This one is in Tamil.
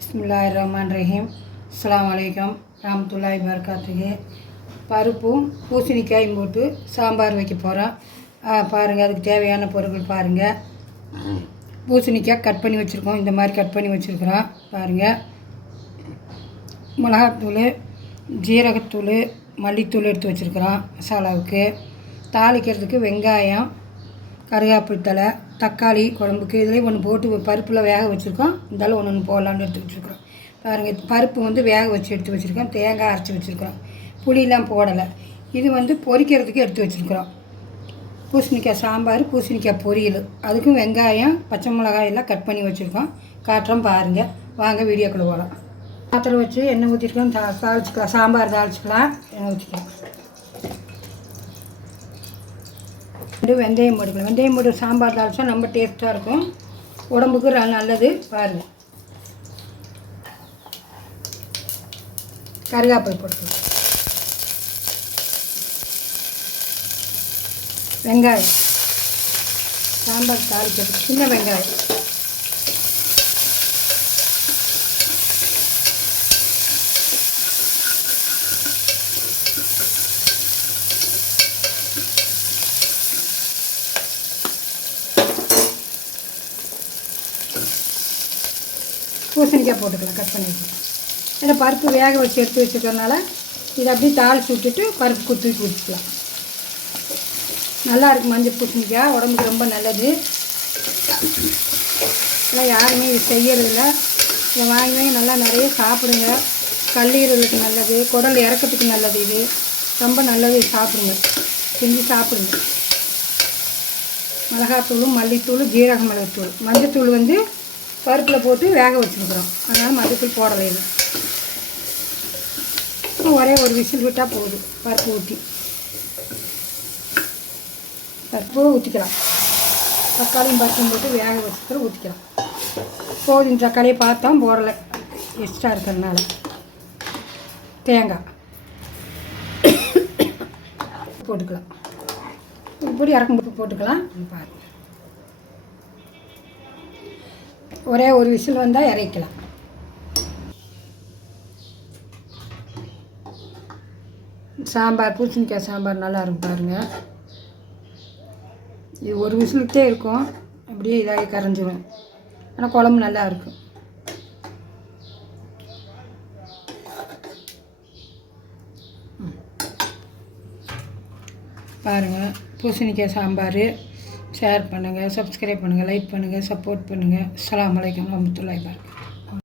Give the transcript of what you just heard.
பிஸ்மில்லாஹிர்ரஹ்மானிர்ரஹீம். அஸ்ஸலாமு அலைக்கும் ரஹ்மத்துல்லாஹி வபரகாத்துஹு. பருப்பும் பூசணிக்காயும் போட்டு சாம்பார் வைக்க போகிறோம். பாருங்கள், அதுக்கு தேவையான பொருட்கள் பாருங்கள். பூசணிக்காய் கட் பண்ணி வச்சுருக்கோம். இந்த மாதிரி கட் பண்ணி வச்சுருக்குறோம். பாருங்கள், மிளகாத்தூள், ஜீரகத்தூள், மல்லித்தூள் எடுத்து வச்சுருக்குறோம். மசாலாவுக்கு தாளிக்கிறதுக்கு வெங்காயம், கருவேப்பிலை தழை, தக்காளி குழம்புக்கு இதுலேயும் ஒன்று போட்டு பருப்பில் வேக வச்சுருக்கோம். இருந்தாலும் ஒன்று போடலான்னு எடுத்து வச்சுருக்குறோம். பாருங்கள், பருப்பு வேக வச்சு எடுத்து வச்சுருக்கோம். தேங்காய் அரைச்சி வச்சுருக்குறோம். புளியெலாம் போடலை. இது பொரிக்கிறதுக்கு எடுத்து வச்சுருக்குறோம். பூசணிக்காய் சாம்பார், பூசணிக்காய் பொரியல், அதுக்கும் வெங்காயம், பச்சை மிளகாய் எல்லாம் கட் பண்ணி வச்சுருக்கோம். காட்டுறோம் பாருங்கள். வாங்க வீடியோக்குள்ளே போகலாம். பாத்திரம் வச்சு எண்ணெய் ஊற்றிருக்கோம். தாளிச்சிக்கலாம். சாம்பார் தாளிச்சிக்கலாம். எண்ணெய் ஊற்றிக்கலாம். வெந்தயம் போட்டுக்கலாம். வெந்தயம் போட்டு சாம்பார் தாளிச்சா ரொம்ப டேஸ்ட்டாக இருக்கும். உடம்புக்கு நல்லது. பாருங்கள், கருவேப்பிலை போட்டுக்கலாம். வெங்காயம், சாம்பார் தாளிக்கிறது சின்ன வெங்காயம், பூசணிக்காய் போட்டுக்கலாம். கட் பண்ணி வச்சுக்கலாம். ஏன்னா பருப்பு வேக வச்சு எடுத்து வச்சுக்கிறதுனால இதை அப்படியே தாளித்து விட்டுட்டு பருப்பு குத்தி வச்சுக்கலாம். நல்லாயிருக்கும். மஞ்சள் பூசணிக்காய் உடம்புக்கு ரொம்ப நல்லது. எல்லாம் யாருமே இது செய்யறதில்ல. இதை வாங்கி நல்லா நிறைய சாப்பிடுங்க. கல்லீரலுக்கு நல்லது, குடல் இறக்கத்துக்கு நல்லது. இது ரொம்ப நல்லது. சாப்பிடுங்க, செஞ்சு சாப்பிடுங்க. மிளகாத்தூளும், மல்லித்தூள், ஜீரக மிளகுத்தூள், மஞ்சத்தூள் பருப்பில் போட்டு வேக வச்சுருக்குறோம். அதனால் மஞ்சத்தூள் போடலை. இது ஒரே ஒரு விசில் விட்டால் போதும். பருப்பு ஊற்றி பருப்பு ஊற்றிக்கலாம். தக்காளியும் பருப்பும் போட்டு வேக வச்சுக்கிற ஊற்றிக்கலாம். போதும். தக்காளியை பார்த்தோம் போடலை, எக்ஸ்ட்ரா இருக்கிறதுனால. தேங்காய் போட்டுக்கலாம். இப்படி இறக்கும் போட்டுக்கலாம். பாருங்கள், ஒரே ஒரு விசில் வந்தால் இறக்கலாம். சாம்பார், பூசணிக்காய் சாம்பார் நல்லா இருக்கும். பாருங்கள், இது ஒரு விசிலுக்கே இருக்கும். அப்படியே இதாகி கரைஞ்சிடும். ஆனால் குழம்பு நல்லா இருக்கும். பாருங்கள், பூசணிக்காய் சாம்பார். ஷேர் பண்ணுங்கள், சப்ஸ்கிரைப் பண்ணுங்கள், லைக் பண்ணுங்கள், சப்போர்ட் பண்ணுங்கள். அஸ்ஸலாமு அலைக்கும் வரஹ்மத்துல்லாஹி வபரகாத்துஹு.